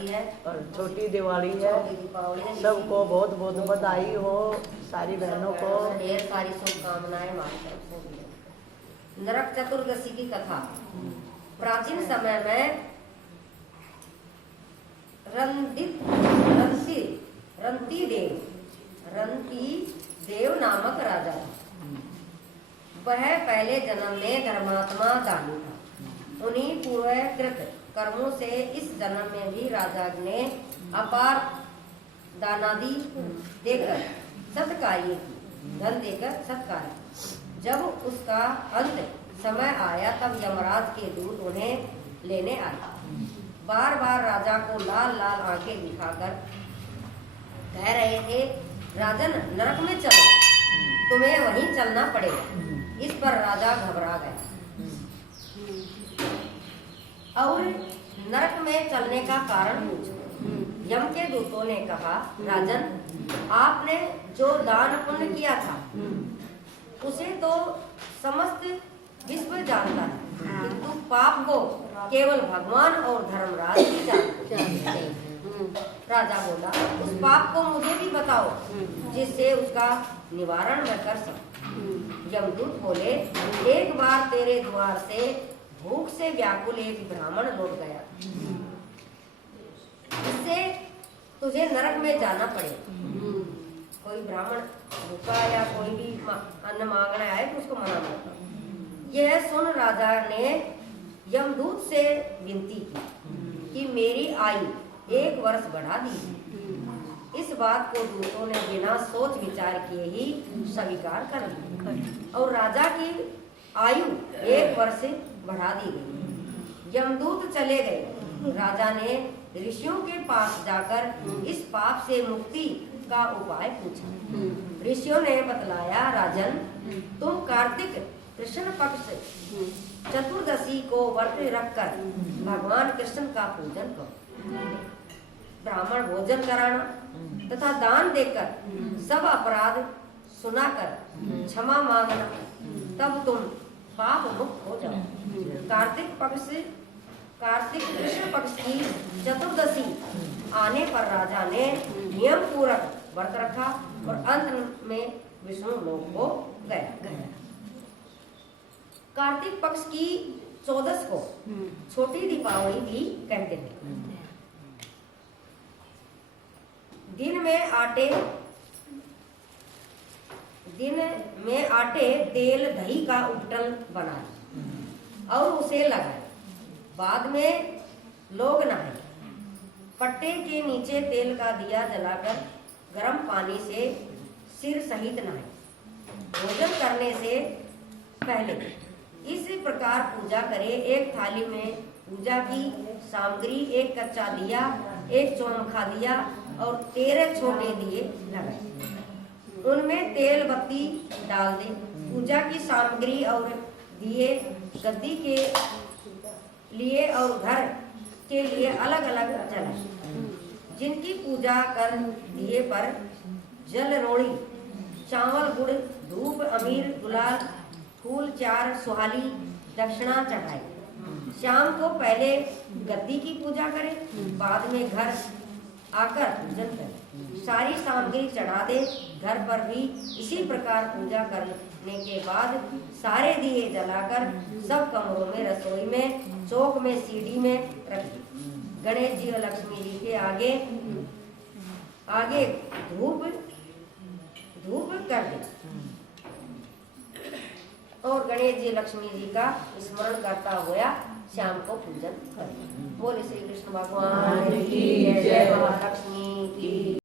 एकादशी है और छोटी दिवाली है। छोटी दीपावली है। सबको बहुत बहुत बधाई हो, सारी बहनों को ढेर सारी शुभकामनाएं हमारी तरफ से भी। नरक चतुर्दशी की कथा। प्राचीन समय में रंती देव नामक राजा था। वह पहले जन्म में धर्मात्मा दानी था। उन्हीं पूर्वकृत कर्मों से इस जन्म में भी राजा ने अपार दानादि देकर सत्कार्य की, धन देकर सत्कार्य। जब उसका अंत समय आया तब यमराज के दूत उन्हें लेने आए। बार बार राजा को लाल लाल आंखें दिखाकर कह रहे थे, राजन नरक में चलो, तुम्हें वहीं चलना पड़ेगा। इस पर राजा घबरा गया और नरक में चलने का कारण पूछा। यम के दूतों ने कहा, राजन आपने जो दान पुण्य किया था उसे तो समस्त विश्व जानता है, किंतु पाप को केवल भगवान और धर्मराज ही जानते हैं। राजा बोला, उस पाप को मुझे भी बताओ जिससे उसका निवारण मैं कर सकूं। यमदूत बोले, एक बार तेरे द्वार से भूख से व्याकुल एक ब्राह्मण लौट गया, इससे तुझे नरक में जाना पड़ेगा। कोई ब्राह्मण भूखा या कोई भी अन्न मांगने आए तो उसको मना मत करो। यह सुन राजा ने यमदूत से विनती की कि मेरी आयु 1 वर्ष बढ़ा दी। इस बात को दूतों ने बिना सोच विचार किए ही स्वीकार कर लिया और राजा की आयु 1 वर्ष बढ़ा दी गई। यमदूत चले गए। राजा ने ऋषियों के पास जाकर इस पाप से मुक्ति का उपाय पूछा। ऋषियों ने बतलाया, राजन तुम कार्तिक कृष्ण पक्ष चतुर्दशी को व्रत रखकर भगवान कृष्ण का पूजन करो। ब्राह्मण भोजन कराना तथा दान देकर सब अपराध सुनाकर क्षमा मांगना, तब तुम पाप मुक्त हो जाओ। कार्तिक कृष्ण पक्ष की चतुर्दशी आने पर राजा ने नियम पूर्वक व्रत रखा और अंत में विष्णु लोक को गया। कार्तिक पक्ष की 14 को छोटी दीपावली भी कहते हैं। दिन में आटे तेल दही का उपटन बनाए और उसे लगाए। बाद में लोग नहाए। पट्टे के नीचे तेल का दिया जलाकर गर्म पानी से सिर सहित नहाए। भोजन करने से पहले इसी प्रकार पूजा करे। एक थाली में पूजा की सामग्री, एक कच्चा दिया, एक चौमुखा दिया और 13 छोटे दिए लगाए। उनमें तेल बत्ती डाल दे। पूजा की सामग्री और दिए गद्दी के लिए और घर के लिए अलग अलग जलाए। जिनकी पूजा कर दिए पर जल रोड़ी, चावल, गुड़, धूप, अमीर, गुलाल, फूल, चार, सुहाली, दक्षिणा चढ़ाए। शाम को पहले गद्दी की पूजा करें, बाद में घर आकर पूजन करें। सारी सामग्री चढ़ा दे। घर पर भी इसी प्रकार पूजा करने के बाद सारे दिए जलाकर सब कमरों में, रसोई में, चौक में, सीढ़ी में रखें। गणेश जी और लक्ष्मी जी के आगे धूप कर दे और गणेश जी लक्ष्मी जी का स्मरण करता हुआ शाम को पूजन करें। बोले श्री कृष्ण भगवान की जय, महालक्ष्मी की।